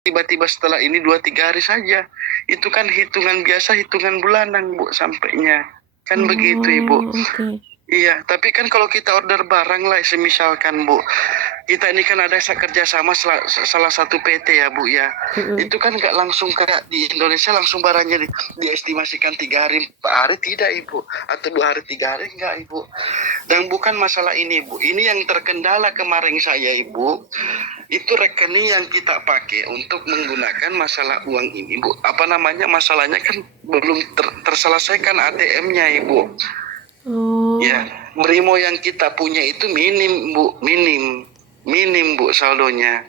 tiba-tiba setelah ini 2-3 hari saja. Itu kan hitungan biasa, hitungan bulanan Bu sampainya. Kan begitu Ibu. Oke. Iya, tapi kan kalau kita order barang lah, semisalkan Bu, kita ini kan ada kerjasama salah satu PT ya Bu ya. Itu kan nggak langsung kayak di Indonesia langsung barangnya diestimasikan 3 hari 4 hari, tidak Ibu, atau 2 hari 3 hari enggak Ibu. Dan bukan masalah ini Bu, ini yang terkendala kemarin saya Ibu, itu rekening yang kita pakai untuk menggunakan masalah uang ini Bu. Apa namanya, masalahnya kan belum terselesaikan ATM-nya Ibu. Ya, Brimo yang kita punya itu minim Bu, minim Bu saldonya.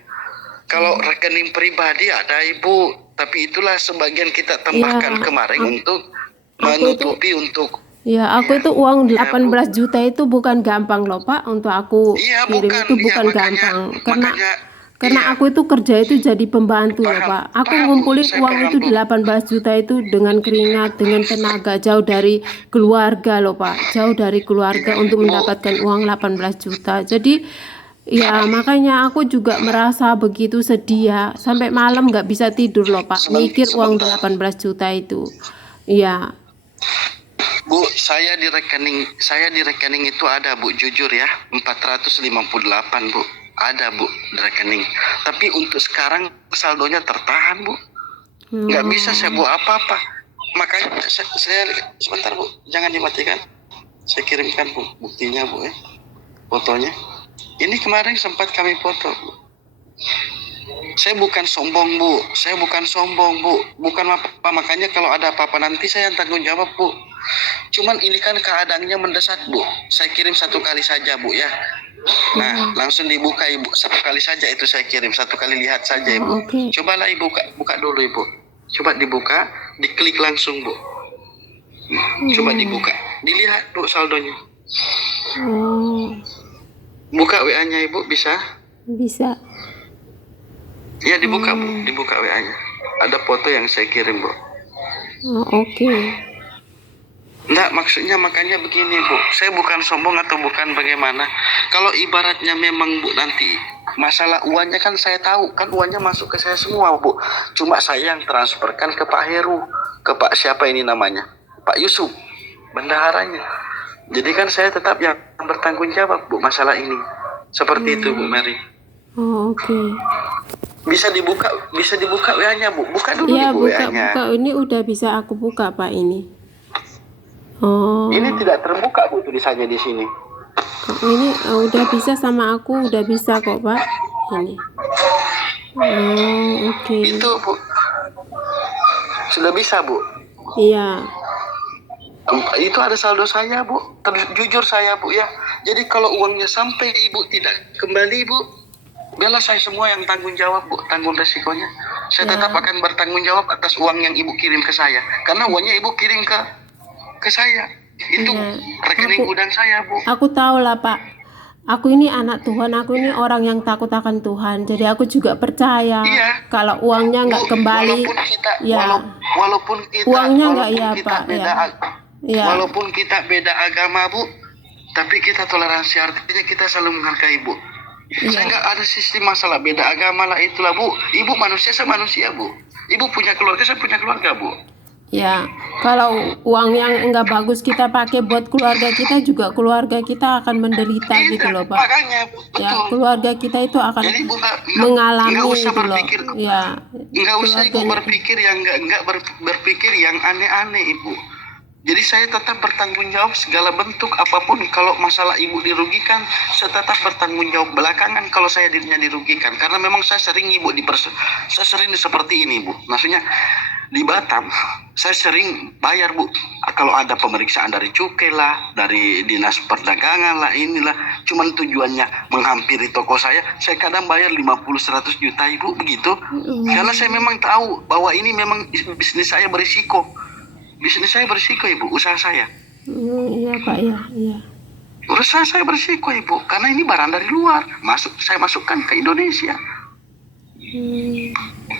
Kalau rekening pribadi ada Ibu, tapi itulah sebagian kita tambahkan kemarin untuk menutupi untuk. Ya, aku itu uang 18 juta itu bukan gampang loh Pak, untuk aku kirim itu bukan gampang. Karena aku itu kerja itu jadi pembantu ya Pak. Aku ngumpulin uang itu 18 juta itu dengan keringat, dengan tenaga, jauh dari keluarga loh Pak. Jauh dari keluarga untuk mendapatkan uang 18 juta. Jadi ya makanya aku juga merasa begitu sedih ya. Sampai malam nggak bisa tidur loh Pak. Mikir uang 18 juta itu. Iya. Bu, saya di rekening itu ada Bu, jujur ya, 458 Bu. Ada Bu di rekening. Tapi untuk sekarang saldonya tertahan Bu. Nggak bisa saya buat apa-apa. Makanya saya sebentar Bu, jangan dimatikan. Saya kirimkan Bu buktinya Bu ya. Fotonya. Ini kemarin sempat kami foto Bu. Saya bukan sombong Bu. Bukan apa, makanya kalau ada apa-apa nanti saya yang tanggung jawab Bu. Cuman ini kan keadaannya mendesak Bu. Saya kirim 1 kali saja Bu ya. Nah, langsung dibuka Ibu, 1 kali saja itu saya kirim, 1 kali lihat saja Ibu. Cobalah Ibu buka dulu Ibu. Coba dibuka, diklik langsung Bu. Coba dibuka, dilihat Bu saldonya. Buka WA-nya Ibu, bisa? Bisa. Ya dibuka Bu, dibuka WA-nya. Ada foto yang saya kirim Bu. Oke. Enggak, maksudnya makanya begini Bu, saya bukan sombong atau bukan bagaimana. Kalau ibaratnya memang Bu nanti masalah uangnya kan saya tahu, kan uangnya masuk ke saya semua Bu. Cuma saya yang transferkan ke Pak Heru, ke Pak siapa ini namanya, Pak Yusuf, bendaharanya. Jadi kan saya tetap yang bertanggung jawab Bu masalah ini. Seperti itu Bu Mary. Oke. Bisa dibuka WA-nya Bu. Buka dulu ya, Bu WA-nya. Buka, ini udah bisa aku buka Pak ini. Ini tidak terbuka Bu tulisannya di sini. Ini udah bisa sama aku, udah bisa kok Pak. Ini. Oke. Itu Bu. Sudah bisa Bu. Iya. Itu ada saldo saya Bu. Jujur saya Bu ya. Jadi kalau uangnya sampai Ibu tidak kembali Bu, biarlah saya semua yang tanggung jawab Bu, tanggung resikonya. Saya tetap akan bertanggung jawab atas uang yang Ibu kirim ke saya. Karena uangnya Ibu kirim ke saya. Itu rekening gudang saya Bu. Aku tahu lah Pak. Aku ini anak Tuhan, aku ini orang yang takut akan Tuhan. Jadi aku juga percaya kalau uangnya nggak kembali. Walaupun kita uangnya nggak ya Pak. Walaupun kita beda agama Bu, tapi kita toleransi, artinya kita selalu menghargai Bu. Saya nggak ada sistem masalah beda agama lah itulah Bu. Ibu manusia, saya manusia Bu. Ibu punya keluarga, saya punya keluarga Bu. Ya, kalau uang yang enggak bagus kita pakai buat keluarga kita, juga keluarga kita akan menderita gitu loh Pak. Makanya, betul. Ya, keluarga kita itu akan mengalami gitu loh. Ya, nggak usah Ibu berpikir yang berpikir yang aneh-aneh Ibu. Jadi saya tetap bertanggung jawab segala bentuk apapun. Kalau masalah Ibu dirugikan, saya tetap bertanggung jawab. Belakangan kalau saya dirinya dirugikan, karena memang saya sering Ibu saya sering seperti ini Bu. Maksudnya di Batam, saya sering bayar Bu. Kalau ada pemeriksaan dari cukai lah, dari dinas perdagangan lah, inilah. Cuman tujuannya menghampiri toko saya kadang bayar 50-100 juta Ibu begitu. Karena saya memang tahu bahwa ini memang bisnis saya berisiko. Bisnis saya berisiko Ibu, usaha saya. Iya Pak, iya. Usaha saya berisiko Ibu, karena ini barang dari luar, saya masukkan ke Indonesia.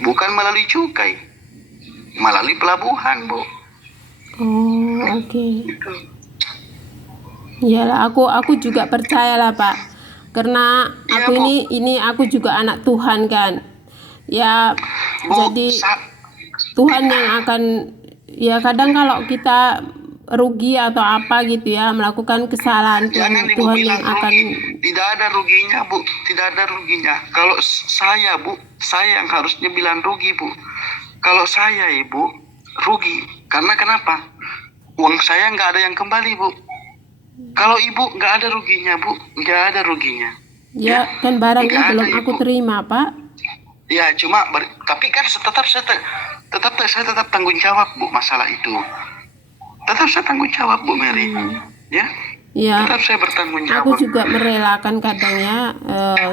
Bukan melalui cukai, melalui pelabuhan Bu. Oke. Iyalah, aku juga percaya lah Pak, karena aku ini aku juga anak Tuhan kan. Ya, Bu, jadi Tuhan yang akan, ya kadang kalau kita rugi atau apa gitu ya, melakukan kesalahan, jangan Ibu Tuhan bilang yang akan. rugi. Tidak ada ruginya, Bu. Tidak ada ruginya. Kalau saya, Bu, saya yang harusnya bilang rugi, Bu. Kalau saya, Ibu, rugi. Karena kenapa? Uang saya nggak ada yang kembali, Bu. Kalau Ibu nggak ada ruginya, Bu. Nggak ada ruginya. Ya, kan barangnya Nggak belum ada, aku Ibu. terima, Pak. Ya, cuma tapi kan saya tetap tanggung jawab, Bu, masalah itu. Tetap saya tanggung jawab, Bu Mary. Ya. Ya, Tetap saya bertanggung jawab. aku juga merelakan kadang ya,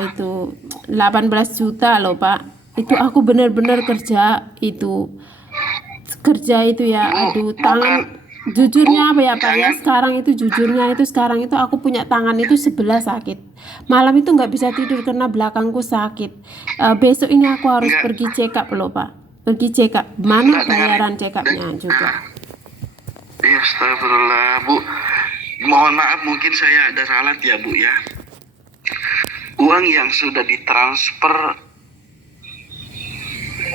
itu 18 juta loh, Pak. Itu aku benar-benar kerja itu ya, Bu, aduh, tangan jujurnya apa ya, Pak ya, sekarang itu aku punya tangan itu sebelah sakit. Malam itu nggak bisa tidur karena belakangku sakit. Besok ini aku harus pergi check up loh, Pak. Pergi check up. Mana bayaran check upnya juga? Ya, astagfirullah, Bu. Mohon maaf, mungkin saya ada salah ya, Bu ya. Uang yang sudah ditransfer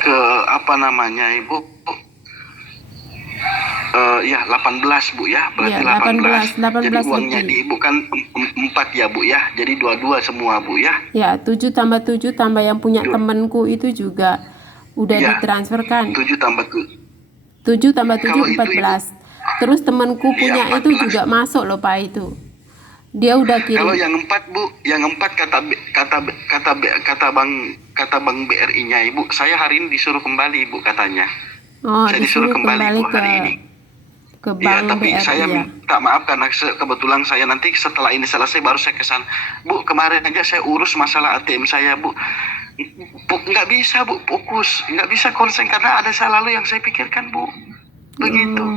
ke apa namanya, Ibu? Ya 18, Bu ya. Berarti Ya, 18. Jadi uangnya lebih. bukan 4 ya, Bu ya. Jadi 22 semua, Bu ya. Ya, 7 tambah 7 tambah yang punya temanku itu juga udah Ya, ditransferkan. 7 tambah 7 tambah 7 Kalau itu, 14. Terus temanku punya itu 14. juga masuk loh, Pak itu. Dia udah kirim. Kalau yang 4, Bu, yang 4 kata Bang BRI-nya Ibu, saya hari ini disuruh kembali, Bu, katanya. Oh, Saya disuruh kembali, Bu, hari ini. ke Iya, bank tapi BRI saya ya. minta maaf karena kebetulan saya nanti setelah ini selesai baru saya kesan. Bu, kemarin aja saya urus masalah ATM saya, Bu. Nggak bisa, Bu, fokus. Nggak bisa konsen karena ada lalu yang saya pikirkan, Bu. Begitu.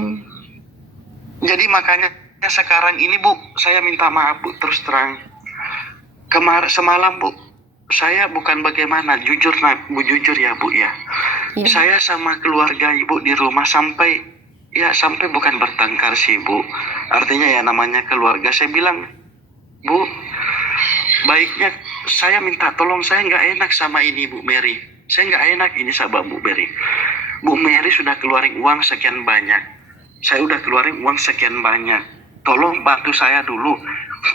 Jadi makanya sekarang ini, Bu, saya minta maaf, Bu, terus terang. Semalam, Bu, saya bukan bagaimana, jujur ya, Bu ya. Ya. Saya sama keluarga Ibu di rumah sampai bukan bertengkar sih, Bu. Artinya ya namanya keluarga. Saya bilang, Bu, baiknya saya minta tolong, saya nggak enak sama ini, Bu Mary. Saya nggak enak ini sama Bu Mary. Bu Mary sudah keluarin uang sekian banyak. Saya udah keluarin uang sekian banyak. Tolong bantu saya dulu.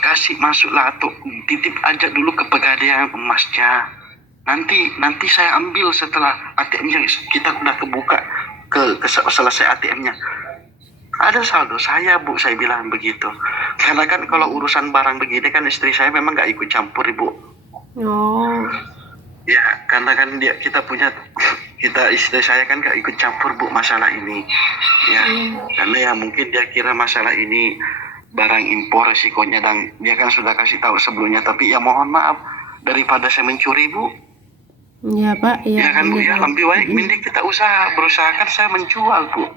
Kasih masuklah atau titip aja dulu ke Pegadaian emasnya. Nanti saya ambil setelah ATM-nya kita udah kebuka selesai ATM-nya. Ada saldo saya, Bu, saya bilang begitu. Karena kan kalau urusan barang begini kan istri saya memang nggak ikut campur, Ibu. Oh. Ya, karena kan istri saya kan nggak ikut campur, Bu, masalah ini. Ya, karena ya mungkin dia kira masalah ini barang impor resikonya dan dia kan sudah kasih tahu sebelumnya. Tapi ya mohon maaf daripada saya mencuri, Bu. Ya, Pak. Ya kan, Bu ya, lebih baik mending kita berusaha kan saya menjual, Bu.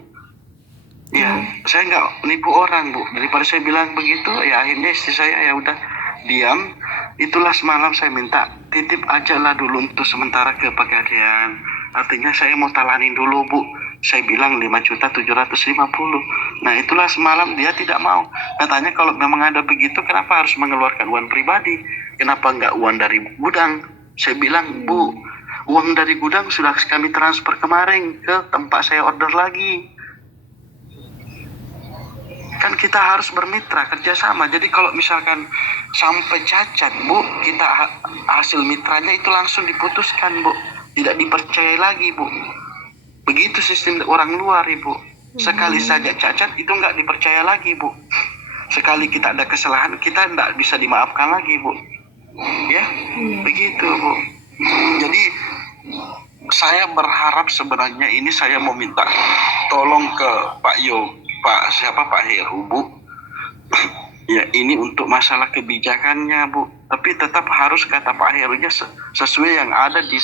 Ya, saya nggak nipu orang, Bu. Daripada saya bilang begitu, ya akhirnya istri saya ya udah diam. Itulah semalam saya minta titip aja lah dulu untuk sementara ke Pegadaian. Artinya saya mau talanin dulu, Bu. Saya bilang 5.750.000. Nah, itulah semalam dia tidak mau. Katanya kalau memang ada begitu, kenapa harus mengeluarkan uang pribadi? Kenapa nggak uang dari gudang? Saya bilang, Bu, uang dari gudang sudah kami transfer kemarin ke tempat saya order lagi. Kan kita harus bermitra, kerjasama. Jadi kalau misalkan sampai cacat, Bu, kita hasil mitranya itu langsung diputuskan, Bu. Tidak dipercaya lagi, Bu. Begitu sistem orang luar, Ibu. Sekali saja cacat, itu nggak dipercaya lagi, Bu. Sekali kita ada kesalahan, kita nggak bisa dimaafkan lagi, Bu. Ya, begitu, Bu. Jadi saya berharap sebenarnya ini saya mau minta tolong ke Pak Heru, Bu. Ya, ini untuk masalah kebijakannya, Bu. Tapi tetap harus kata Pak Herunya sesuai yang ada di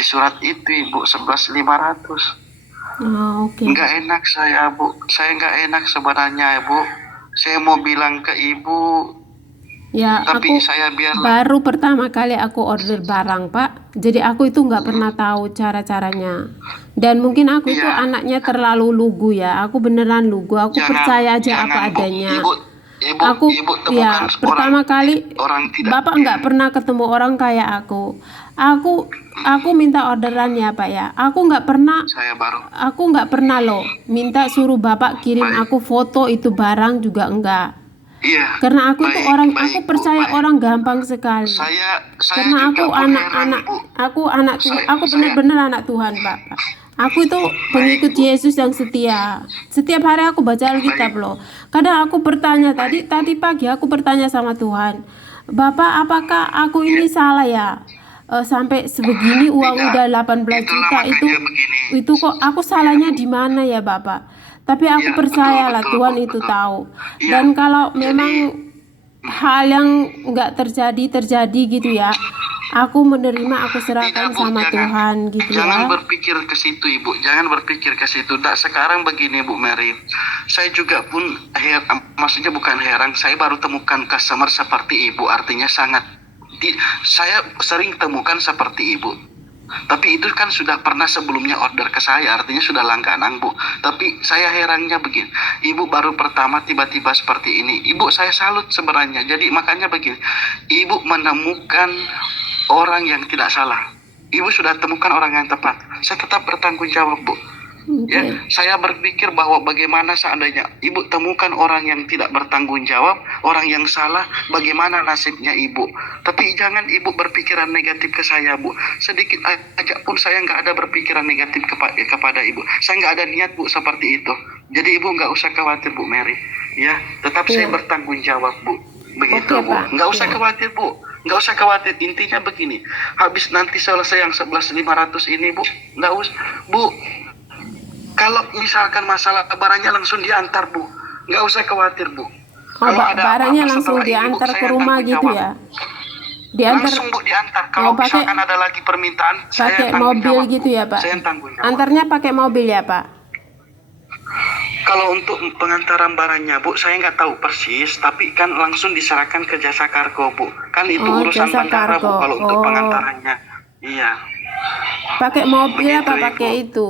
surat itu, Ibu, 11.500. Okay. Nggak enak saya, Bu. Saya nggak enak sebenarnya, Bu. Saya mau bilang ke Ibu. Ya, tapi baru pertama kali aku order barang, Pak. Jadi aku itu nggak pernah tahu cara-caranya. Dan mungkin aku itu anaknya terlalu lugu ya. Aku beneran lugu. Aku percaya aja apa adanya. Ibu pertama kali Bapak nggak pernah ketemu orang kayak aku. Aku minta orderan ya Pak ya. Aku nggak pernah loh minta suruh Bapak kirim Baik. aku foto itu barang juga enggak. Iya. Karena aku tuh orang, baik, aku Bu, percaya baik. orang gampang sekali. Saya Karena juga aku pun heran, Bu. aku benar-benar anak Tuhan Pak. Aku itu pengikut Bu. Yesus yang setia. Setiap hari aku baca Alkitab Baik. loh. Kadang aku bertanya tadi pagi aku bertanya sama Tuhan, Bapak, apakah aku ini salah ya? Sampai sebegini uang Tidak. udah 18 Itulah juta makanya begini. itu kok aku salahnya di mana ya Bapak? Tapi aku Iya, percayalah betul, Tuhan Bu, itu betul. tahu. Iya. Dan kalau Jadi, memang hal yang nggak terjadi gitu ya, aku menerima, aku serahkan tidak, Bu, sama Tuhan gitu jangan ya. berpikir ke situ, Ibu. Jangan berpikir ke situ. Nah, sekarang begini, Bu Mary. Saya juga pun maksudnya bukan heran, saya baru temukan customer seperti Ibu, artinya saya sering temukan seperti Ibu. Tapi itu kan sudah pernah sebelumnya order ke saya, artinya sudah langganan, Bu. Tapi saya herannya begini, Ibu baru pertama tiba-tiba seperti ini. Ibu, saya salut sebenarnya. Jadi makanya begini, Ibu menemukan orang yang tidak salah. Ibu sudah temukan orang yang tepat. Saya tetap bertanggung jawab, Bu. Ya, saya berpikir bahwa bagaimana seandainya Ibu temukan orang yang tidak bertanggung jawab, orang yang salah, bagaimana nasibnya Ibu. Tapi jangan Ibu berpikiran negatif ke saya, Bu. Sedikit aja pun saya nggak ada berpikiran negatif kepada Ibu. Saya nggak ada niat, Bu, seperti itu. Jadi Ibu nggak usah khawatir, Bu Mary. Ya, tetap saya bertanggung jawab, Bu. Begitu, Bu. Nggak usah khawatir, Bu. Nggak usah khawatir. Intinya begini, habis nanti selesai yang 11.500 ini, Bu, nggak usah, Bu. Kalau misalkan masalah barangnya langsung diantar, Bu. Nggak usah khawatir, Bu. Kalau ada barangnya apa-apa langsung setelah ini, Bu, diantar ke saya rumah tanggung gitu jawab. ya? Diantar Langsung, Bu, diantar. Kalau misalkan ada lagi permintaan, saya pakai tanggung mobil jawab, gitu Bu. ya Pak? Saya tanggung jawab. Antarnya pakai mobil ya Pak? Kalau untuk pengantaran barangnya, Bu, saya nggak tahu persis, tapi kan langsung diserahkan ke jasa kargo, Bu. Kan itu urusan jasa bandara, Bu, kargo. kalau untuk pengantarannya. Iya. Pakai mobil Begitu, apa pakai Ibu. itu?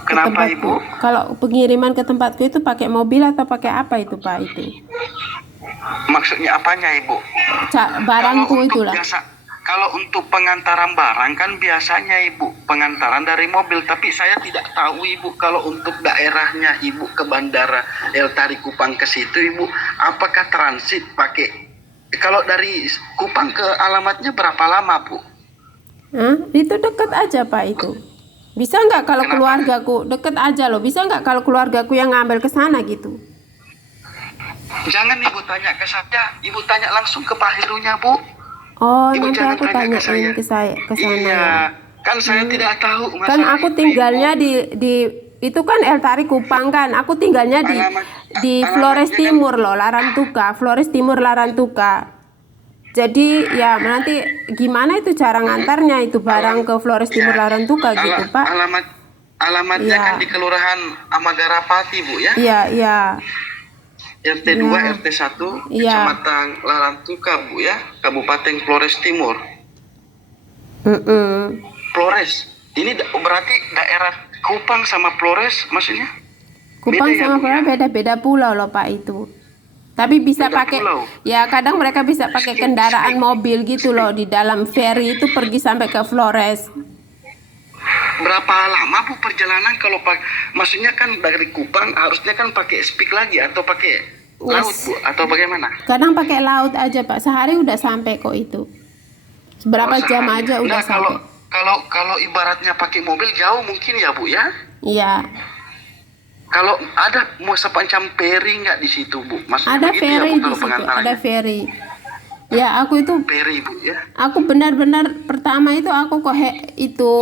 Ke Kenapa, tempatku. Ibu? Kalau pengiriman ke tempatku itu pakai mobil atau pakai apa itu Pak itu? Maksudnya apanya, Ibu? Barangku Kalau untuk itulah. kalau untuk pengantaran barang kan biasanya, Ibu, pengantaran dari mobil. Tapi saya tidak tahu, Ibu, kalau untuk daerahnya Ibu ke bandara El Tari Kupang ke situ, Ibu, apakah transit pakai? Kalau dari Kupang ke alamatnya berapa lama, Bu? Itu deket aja Pak itu. Bisa nggak kalau Kenapa? keluargaku deket aja loh? Bisa nggak kalau keluargaku yang ngambil ke sana gitu? Jangan Ibu tanya ke saya, Ibu tanya langsung ke Pak Herunya, Bu. Oh, Ibu nanti jangan aku tanya ke tanyain ke sana Iya, ya. kan saya tidak tahu masalah Kan aku itu, tinggalnya Ibu. di itu kan El Tari Kupang kan. Aku tinggalnya di Alamatnya Flores kan- Timur loh, Larantuka, Flores Timur Larantuka. Jadi ya nanti gimana itu cara ngantarnya itu barang ke Flores Timur Larantuka gitu Pak? Alamatnya Iya. kan di Kelurahan Amagarapati, Bu, ya. Iya, iya. RT 2, RT 1, Iya. Kecamatan Larantuka, Bu, ya. Kabupaten Flores Timur. Flores. Ini berarti daerah Kupang sama Flores maksudnya? Kupang Beda ya, sama Bu, Flores ya? beda-beda pulau loh Pak itu. Tapi bisa Beda pakai, pulau. ya kadang mereka bisa pakai kendaraan mobil gitu loh di dalam ferry itu pergi sampai ke Flores. Berapa lama, Bu, perjalanan kalau maksudnya kan dari Kupang harusnya kan pakai speak lagi atau pakai laut, Bu, atau bagaimana? Kadang pakai laut aja Pak, sehari udah sampai kok itu. Berapa jam sehari. aja udah Nah, sampai. kalau ibaratnya pakai mobil jauh mungkin ya, Bu, ya. Iya. Kalau ada mau semacam ferry nggak di situ, Bu? Maksudnya Ada begitu ferry ya, Bu, di kalau situ, pengantarannya? ada ferry. Ya aku itu Ferry, Bu, ya. Aku benar-benar pertama itu aku kok itu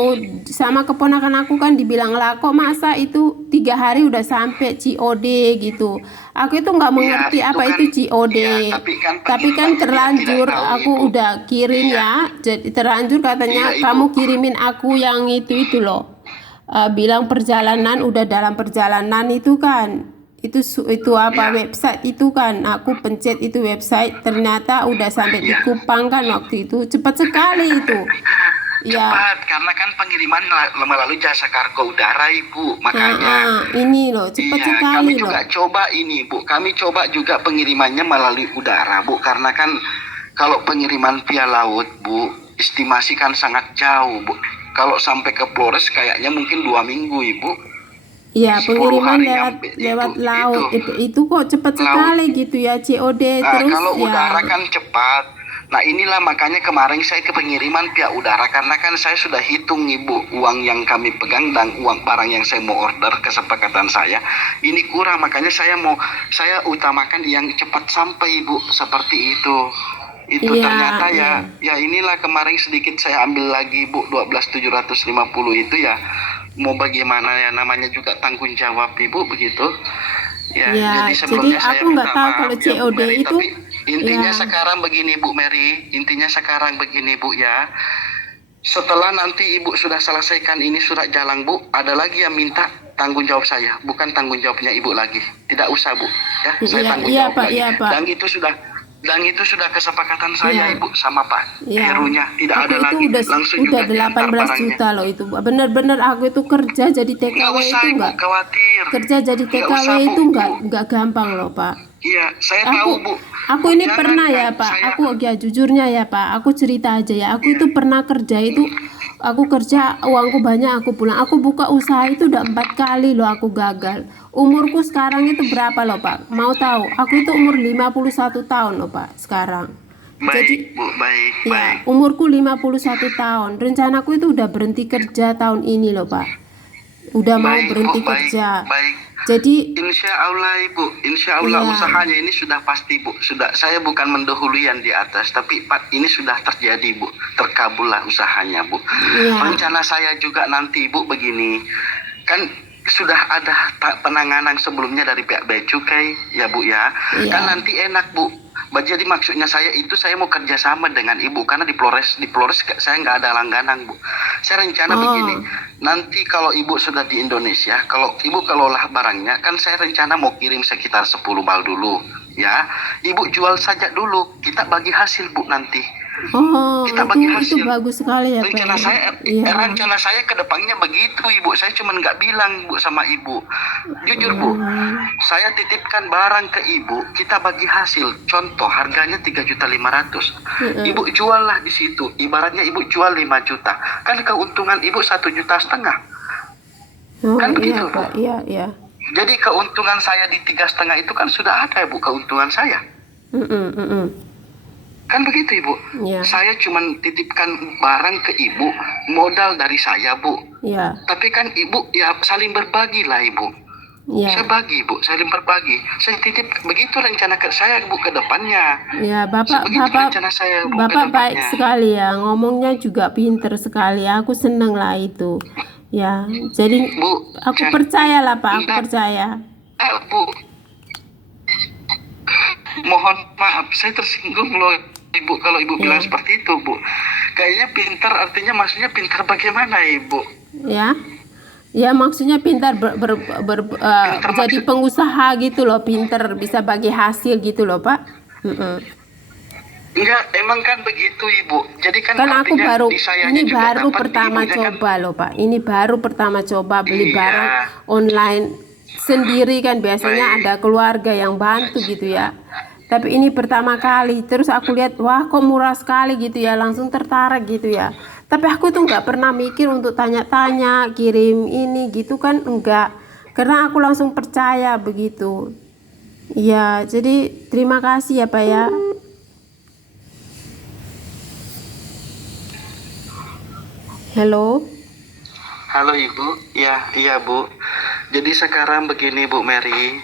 sama keponakan aku kan dibilang lah kok masa itu 3 hari udah sampai COD gitu. Aku itu nggak mengerti itu apa kan- itu COD. iya, tapi kan dia terlanjur tidak tahu, aku Ibu. udah kirim ya. Jadi terlanjur katanya Iya, Ibu. kamu kirimin aku yang itu loh. Bilang perjalanan udah dalam perjalanan itu kan. Itu apa Iya. website itu kan aku pencet itu website ternyata udah sampai di Iya. Kupang kan waktu itu cepat sekali itu ya. Cepat, karena kan pengiriman melalui jasa kargo udara, Ibu. Makanya. Ini loh cepat Iya, sekali kami loh. juga coba ini, Bu. Kami coba juga pengirimannya melalui udara, Bu. Karena kan kalau pengiriman via laut, Bu, estimasi kan sangat jauh, Bu. Kalau sampai ke Flores kayaknya mungkin 2 minggu, Ibu. Iya, 10 pengiriman hari lewat nyampe lewat itu. laut itu kok cepat Laut. sekali gitu ya, COD. Nah, Terus kalau ya udara kan cepat. Nah, inilah makanya kemarin saya ke pengiriman via udara karena kan saya sudah hitung, Ibu, uang yang kami pegang dan uang barang yang saya mau order, kesepakatan saya ini kurang, makanya saya utamakan yang cepat sampai, Ibu, seperti itu. Itu iya, ternyata iya. ya inilah kemarin sedikit saya ambil lagi, Bu, 12.750 itu ya. Mau bagaimana ya, namanya juga tanggung jawab, Ibu, begitu. Ya, Ya, jadi sebelumnya jadi saya aku minta nggak tahu maaf kalau ya, Bu COD Mary, itu tapi intinya ya. sekarang begini, Bu Mary, intinya sekarang begini, Bu, ya. Setelah nanti Ibu sudah selesaikan ini surat jalan, Bu, ada lagi yang minta tanggung jawab saya, bukan tanggung jawabnya Ibu lagi. Tidak usah, Bu, ya. Saya Iya, tanggung iya jawab Pak, lagi. iya Pak. Dan itu sudah kesepakatan saya, Iya. Ibu, sama Pak Iya, Herunya. Tidak aku ada itu lagi, udah langsung udah juga diantar 18 barangnya. juta loh itu. Bener-bener aku itu kerja jadi Nggak TKW usah, itu Ibu, nggak khawatir. kerja jadi Nggak TKW usah, Bu. itu nggak gampang loh Pak. Iya, saya tahu, Bu. Aku ini Jangan, pernah ya kan, Pak, saya- aku ya jujurnya ya Pak, aku cerita aja ya, aku itu pernah kerja itu, aku kerja uangku banyak, aku pulang, aku buka usaha itu udah 4 kali loh aku gagal. Umurku sekarang itu berapa loh Pak? Mau tahu? Aku itu umur 51 tahun loh Pak sekarang. Baik, Bu, baik, baik. Ya, umurku 51 tahun. Rencanaku itu udah berhenti kerja tahun ini loh Pak. Udah mau Baik, berhenti Bu, baik, kerja. baik. Jadi Insya Allah, Ibu, insya Allah Iya. usahanya ini sudah pasti, Bu. Sudah, saya bukan mendahului yang di atas, tapi Pak, ini sudah terjadi, Bu. Terkabullah usahanya, Bu. Iya. Rencana saya juga nanti, Bu, begini. Kan sudah ada penanganan sebelumnya dari pihak Bea Cukai, ya, Bu, ya. Iya. Kan nanti enak, Bu. Jadi maksudnya saya mau kerjasama dengan Ibu karena di Flores saya nggak ada langganan, Bu. Saya rencana begini, nanti kalau Ibu sudah di Indonesia, kalau Ibu kelola barangnya, kan saya rencana mau kirim sekitar 10 bal dulu, ya. Ibu jual saja dulu, kita bagi hasil, Bu, nanti. Kita bagi itu hasil. bagus sekali ya Pak. Rencana saya ke depannya begitu, Ibu. Saya cuma nggak bilang, Bu, sama Ibu. Jujur, Bu, saya titipkan barang ke Ibu, kita bagi hasil. Contoh, harganya 3.500.000. Ibu jual lah di situ. Ibaratnya Ibu jual 5 juta. Kan keuntungan Ibu 1,5 juta. Kan begitu, Bu. Pak. Iya. Jadi keuntungan saya di 3,5 itu kan sudah ada, Bu, keuntungan saya. Kan begitu, Ibu. Iya. Saya cuma titipkan barang ke Ibu, modal dari saya, Bu. Iya. Tapi kan Ibu ya saling berbagi lah, Ibu. Iya. Saya bagi, Bu, saling berbagi. Saya titip, begitu rencana saya, Bu, ke depannya. Ya, Begitu Bapak rencana saya, Bu, ke Bapak baik depannya. sekali ya, ngomongnya juga pinter sekali. Aku seneng lah itu. Ya, jadi Bu, aku percaya lah Pak, aku Enggak. percaya. Bu, mohon maaf, saya tersinggung loh, Ibu, kalau Ibu bilang seperti itu, Bu. Kayaknya pintar, artinya maksudnya pintar bagaimana, Ibu? Ya. Ya maksudnya pintar jadi pengusaha gitu loh, pintar bisa bagi hasil gitu loh Pak. Enggak, emang kan begitu, Ibu. Jadi kan Aku artinya baru di sayanya ini juga baru dapat, pertama Ibunya coba loh Pak. Ini baru pertama coba beli Iya. barang online sendiri, kan biasanya Baik. ada keluarga yang bantu gitu ya. Tapi ini pertama kali, terus aku lihat wah kok murah sekali gitu ya, langsung tertarik gitu ya. Tapi aku tuh nggak pernah mikir untuk tanya-tanya kirim ini gitu kan, enggak, karena aku langsung percaya begitu. Ya, jadi terima kasih ya Pak ya. Halo. Halo, Ibu. Ya, iya, Bu. Jadi sekarang begini, Bu Mary.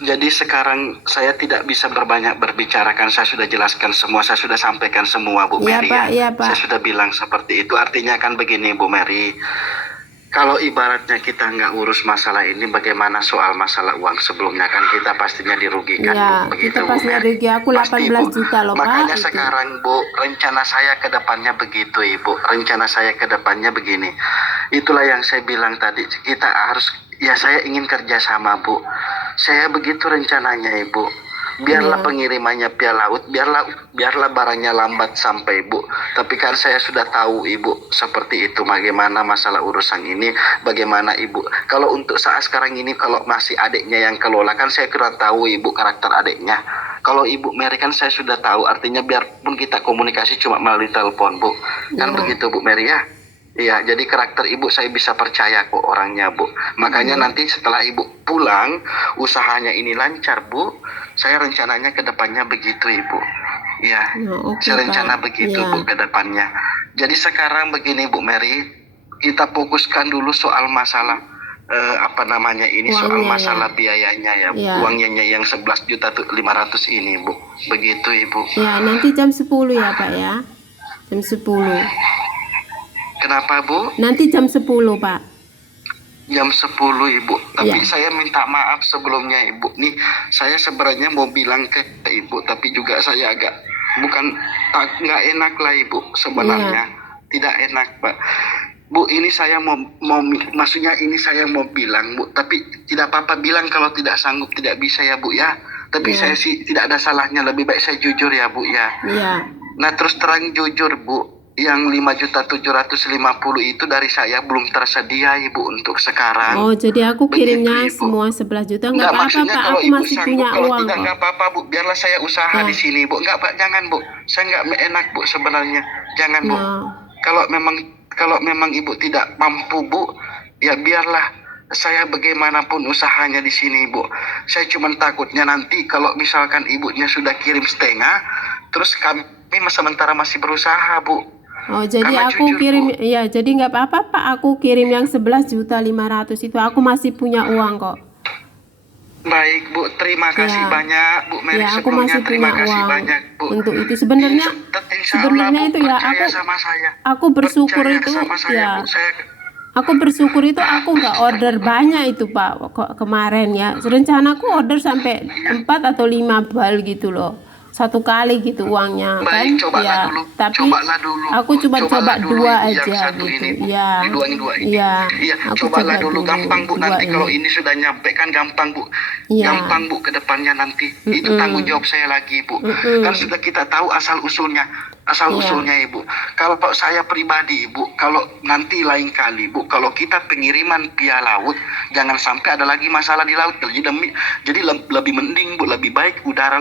Jadi sekarang saya tidak bisa berbicara, kan saya sudah jelaskan semua, saya sudah sampaikan semua, Bu Iya, Mary. Pak, iya, Pak. Saya sudah bilang seperti itu. Artinya kan begini, Bu Mary. Kalau ibaratnya kita nggak urus masalah ini, bagaimana soal masalah uang sebelumnya, kan kita pastinya dirugikan, Ya, Bu. Begitu, kita Bu pastinya Mary. rugi. Aku Pasti, 18 Bu. juta loh Pak. Makanya itu. sekarang, Bu, rencana saya ke depannya begitu, Ibu. Rencana saya ke depannya begini. Itulah yang saya bilang tadi, kita harus, ya saya ingin kerjasama, Bu. Saya begitu rencananya, Ibu. Biarlah Iya. pengirimannya via laut, biarlah barangnya lambat sampai, Bu. Tapi kan saya sudah tahu, Ibu, seperti itu bagaimana masalah urusan ini, bagaimana Ibu. Kalau untuk saat sekarang ini, kalau masih adiknya yang kelola, kan saya kira tahu, Ibu, karakter adiknya. Kalau Ibu Mary kan saya sudah tahu, artinya biarpun kita komunikasi cuma melalui telepon, Bu. Kan begitu, Bu Mary ya? Iya, jadi karakter Ibu saya bisa percaya kok orangnya, Bu. Makanya nanti setelah Ibu pulang, usahanya ini lancar, Bu. Saya rencananya ke depannya begitu, Ibu. Iya, saya rencana begitu, Bu, ke depannya. Jadi sekarang begini, Bu Mary, kita fokuskan dulu soal masalah soal masalah biayanya ya, uangnya yang 11.500.000 ini, Bu. Begitu, Ibu. Ya, nanti jam 10 ya, Pak ya. Jam 10. Kenapa, Bu? Nanti jam 10, Pak. Jam 10, Ibu. Tapi saya minta maaf sebelumnya, Ibu. Nih, saya sebenarnya mau bilang ke Ibu, tapi juga saya agak nggak enak lah, Ibu, sebenarnya. Tidak enak, Pak. Bu, ini saya maksudnya ini saya mau bilang, Bu, tapi tidak apa-apa bilang kalau tidak sanggup, tidak bisa ya, Bu ya. Tapi saya sih tidak ada salahnya, lebih baik saya jujur ya, Bu ya. Nah, terus terang jujur, Bu, yang 5.750.000 itu dari saya belum tersedia, Ibu, untuk sekarang. Oh, jadi aku kirimnya semua 11 juta. Nggak apa-apa, Pak. Aku masih punya uang kok. Nggak apa-apa, Bu. Biarlah saya usaha di sini, Bu. Nggak, Pak. Jangan, Bu. Saya nggak enak, Bu, sebenarnya. Jangan, Bu. Kalau memang Ibu tidak mampu, Bu, ya biarlah saya bagaimanapun usahanya di sini, Bu. Saya cuma takutnya nanti kalau misalkan Ibunya sudah kirim setengah, terus kami sementara masih berusaha, Bu. Oh, jadi Karena aku jujur, kirim, Bu. ya jadi nggak apa-apa, Pak. Aku kirim yang 11.500.000 itu. Aku masih punya uang kok. Baik, Bu. Terima kasih banyak, Bu Mary. Ya, aku Sebelumnya masih terima punya kasih uang banyak, Bu. untuk itu. Sebenarnya Bu, itu ya aku bersyukur Percaya itu sama saya, ya. Bu. Aku bersyukur itu aku nggak order banyak itu, Pak. Kok kemarin ya. Rencanaku order sampai 4 atau 5 bal gitu loh. Satu kali gitu uangnya. Baik, kan ya. dulu. Tapi Dulu. aku coba dulu 2 yang aja satu gitu. ini, Bu. Ya. Dua ini. Iya. Aku Cobalah coba dulu. Gampang, Bu. Nanti ini. kalau ini sudah nyampe kan gampang, Bu. Iya. Gampang, Bu, ke depannya nanti. Itu tanggung jawab saya lagi, Bu. Kan sudah kita tahu asal usulnya, Ibu. Kalau saya pribadi, Ibu, kalau nanti lain kali, Bu, kalau kita pengiriman via laut, jangan sampai ada lagi masalah di laut. Jadi lebih mending, Bu, lebih baik udara,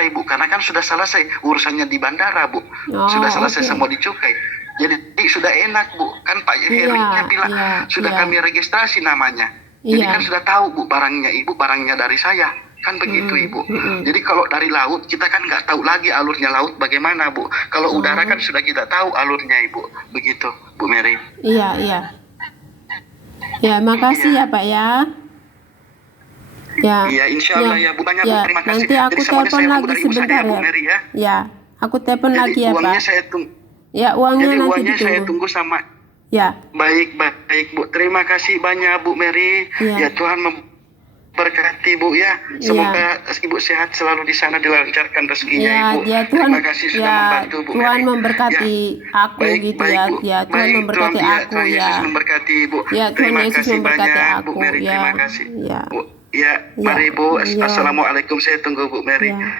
Ibu, karena kan sudah selesai urusannya di bandara, Bu. Sudah selesai semua dicukai. Jadi sudah enak, Bu. Kan Pak Herinya bilang sudah kami registrasi namanya. Jadi kan sudah tahu, Bu, barangnya Ibu, barangnya dari saya. Kan begitu, Ibu. Jadi kalau dari laut kita kan nggak tahu lagi alurnya laut bagaimana, Bu. Kalau udara kan sudah kita tahu alurnya, Ibu. Begitu, Bu Mary. Iya. Ya, makasih ya, Pak ya. Ya. Iya, insya Allah ya, Bu. Banyak, Bu. Terima kasih. Nanti aku telepon lagi sebentar Bu Mary, ya. Ya, aku telepon lagi ya, uangnya Pak. saya tunggu. Ya, uangnya Jadi nanti uangnya saya ditunggu. tunggu sama. Ya. Baik, Bu. Terima kasih banyak, Bu Mary. Ya, Tuhan memberkati, Bu ya. Semoga Ibu sehat selalu di sana, dilancarkan rezekinya, Ibu. Ya, Tuhan, terima kasih sudah membantu, Bu Tuhan Mary. memberkati aku gitu baik, ya. Bu. Ya, Tuhan memberkati aku Tuhan ya. Yesus memberkati, Bu. Ya, Tuhan Terima Yesus kasih memberkati banyak, aku Bu Mary. ya. Terima kasih. Ya. Bu. Ya, mari Bu. Assalamualaikum. Saya tunggu, Bu Mary. Ya.